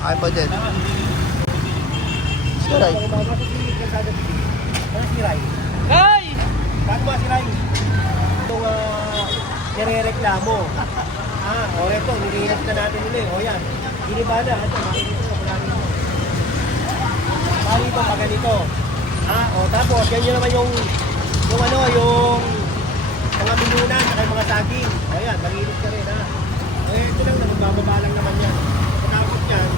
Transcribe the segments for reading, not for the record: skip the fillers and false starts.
Ay pa din. Siray. Siray. Ay! Bakit ba siray? Itong nire-reklamo. O ito, nilihinap na natin nila eh. O yan. Giniba na. Ito, makikita mo. Bali ito, pag ganito. Tapos, yan yun naman yung mga minunan, saka yung mga saging. O yan, malinis ka rin ha. Ito lang, nagbababa lang naman yan. Tapos yan,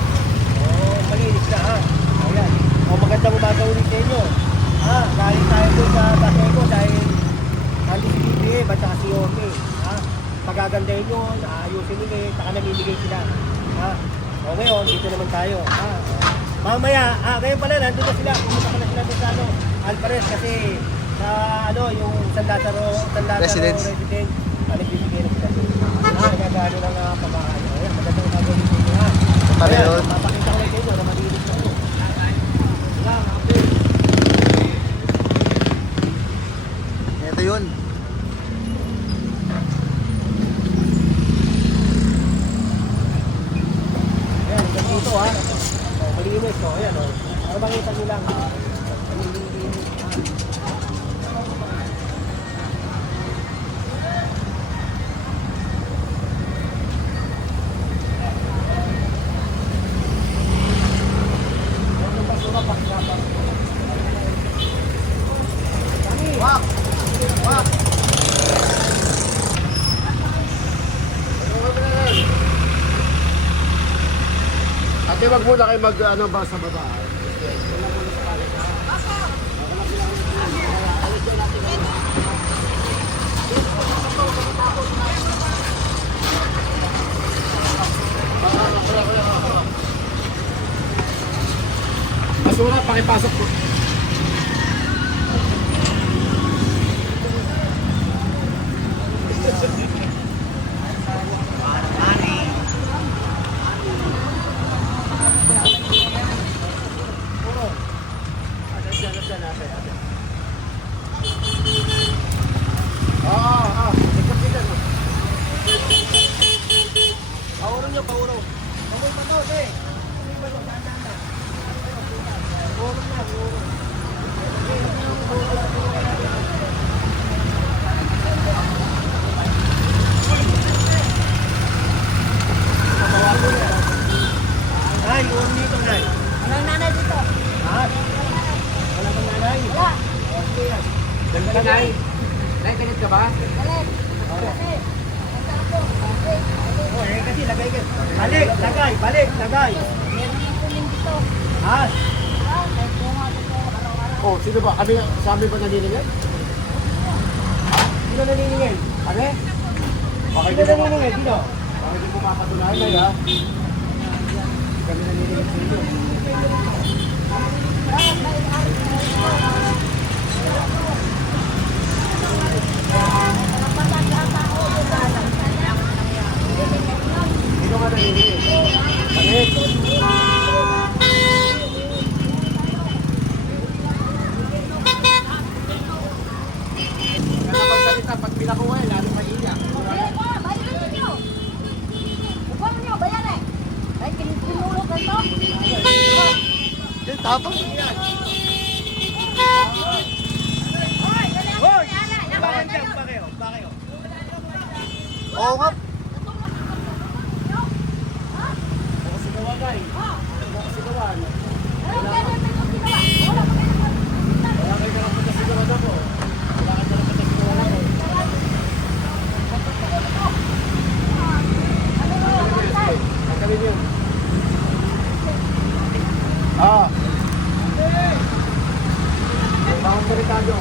malinis na ha. O yan. Magandang umaga ulit sa inyo. Galing tayo doon sa Paseco dahil alis PBA, ba't saka si Yorme. Pagagandahin yun, aayusin nila, saka namimigay sila. O ngayon, dito naman tayo. Mamaya, ngayon pala, nandun na sila. Pumunta pa na sila doon sa Alvarez kasi sa yung San Lazaro Residence. Nagbibigay na sila. Nagagano ng pamahay. Ayan, magandang gagawin dito ha. Pare yun. Papakita ko lang sa inyo na malinis na ito. Ito yun. Ayan, dito ha. Malinis o. Ayan o. Para makita nyo lang. Ate, wag muna kayo ba sa baba. Basura, pakipasok po. Pauro nyo, pauro. Pauro pa to, eh. Pauro na, pauro. Ay, uwan dito, Nay. Walang nanay dito. Wala bang nanay? Wala. Okay yan. Ganda ka, Nay. Nay, ganit ka ba? Galit. Kasi, nagtapo. Okay. Kasi lagay ka. Balik, lagay. Meron ng tuling dito. May bunga dito araw-araw. Oh, sino ba? Kami, sa amin ba naniningil? Sino naniningil? Kami? Bakit Sino naniningil? Sino? Bakit di pumapatunayan, Nay, ha? Kami naniningil sa inyo. Karapatan sa tao, diba? Sino nga naniningil? Bakit? Kaya pagsalita, pag pinakuha, lalo maiiyak. Bayaran nyo. Huwag nyo, bayaran. Kahit pinulog ka ito. Yung tapos. Hoy! Bakit dyan? Ba kayo? Oo nga. Sigawan, Nay. Sigawan. Anong ganyan na yung ginawa? Wala kayo nalang pagkasigawan ako. Wala kayo nalang pagkasigawan ako. Pagkalin yun. Bakong Peritado.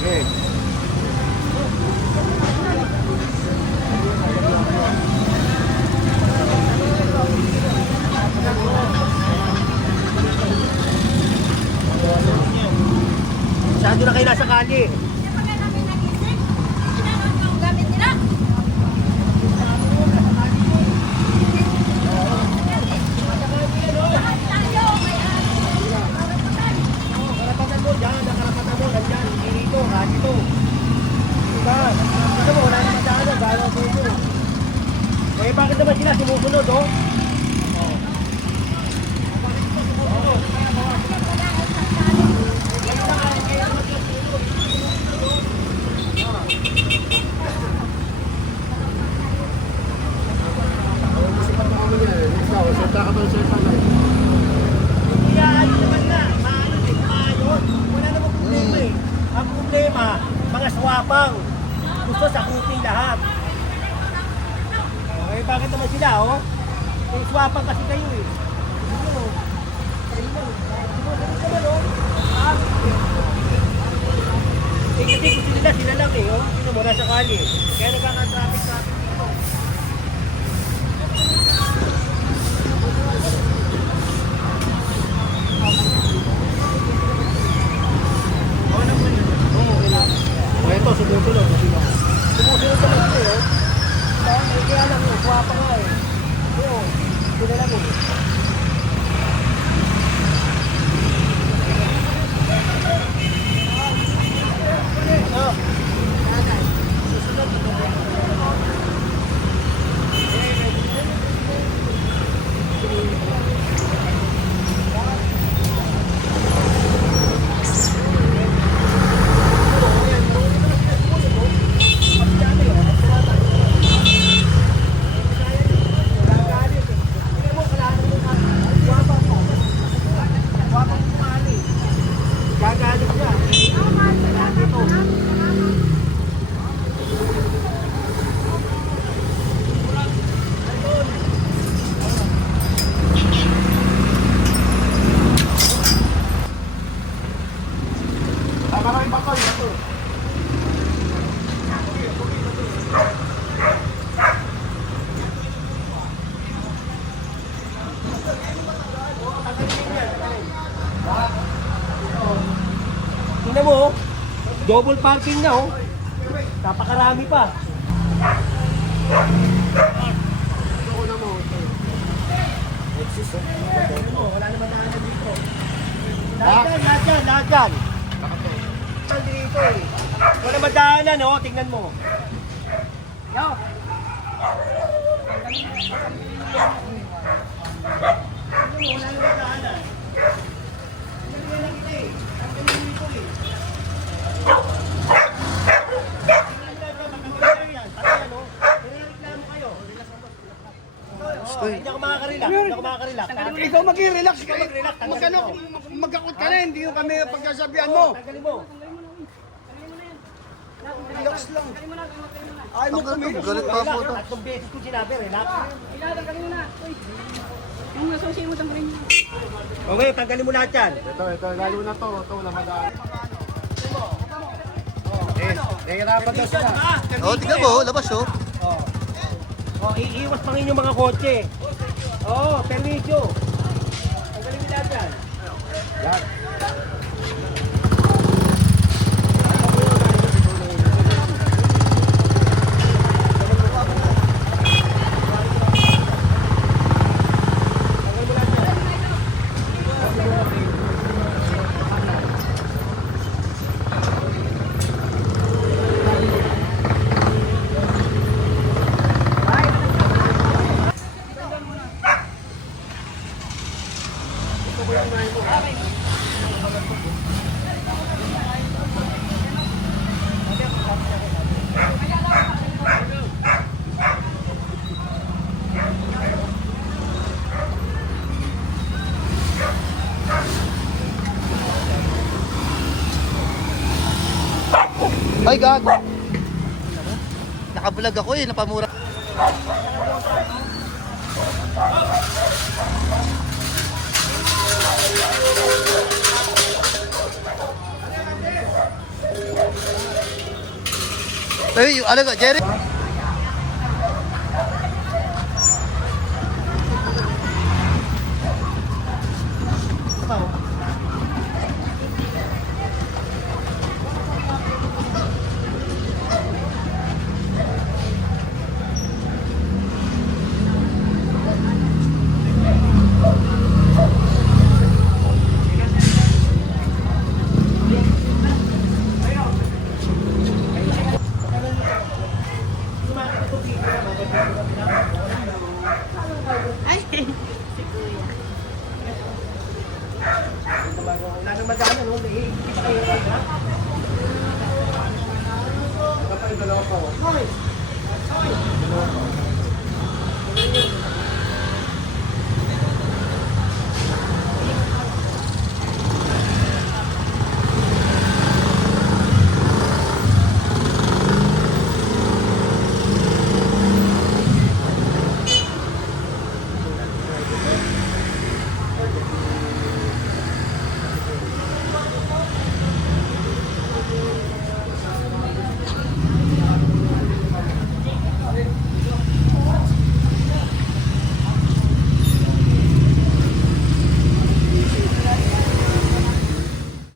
Okay. Masyado na kayo nasa kali. Hindi pa kayo namin nagising. Ginagawa nyo ang gamit nila. Lahat tayo, may ano. Karapatan mo dyan, ang karapatan mo, nandyan. bakit naman sila, oh? Eh, swapan kasi kayo eh. Ano? Eh, kasi gusto nila, sila lang eh, oh. Sino mo, nasa kali. Kaya nagkaka-traffic dito. O ito, sumusunod. Sumusunod talaga ito, eh. Kaya lang, swapan nga eh. Oo, sila lang eh. Gagalit siya. Ay, maraming bato, yung bato. Tingnan mo, oh. Double parking na, oh. Napakarami pa. Wala naman daanan dito. Lahat yan. Saan dito eh. Wala naman daanan, oh. Tingnan mo. Yo. Wala naman daanan. Tingnan lang kita eh. Tingnan dito eh. Hindi ako makakarelax. Ikaw mag-relax ka. Mag-relax, Magkano, magkakot ka na, hindi yung kami pagkasabihan mo. Tanggalin mo. Relax lang. Ay mo kumilos. Galit pa po ito. Tatlong beses ko sinabi, relax. Yung nasusi mo tanggalin mo. Okay, tanggalin mo lahat yan. Ito, lalo na to. Ito, wala madaan. Nahihirapan daw sila. Oh, tignan mo, labas oh. Iiwas pang inyong mga kotse. Permisyo. Tanggalin mo lahat yan. Yan. Ay, gago. Nakabulag ako eh, napamura. Ay, ano ka, Jerry? Wala naman daanan, no? Kita kayo ha? Dapat yung dalawa pa. Hoy!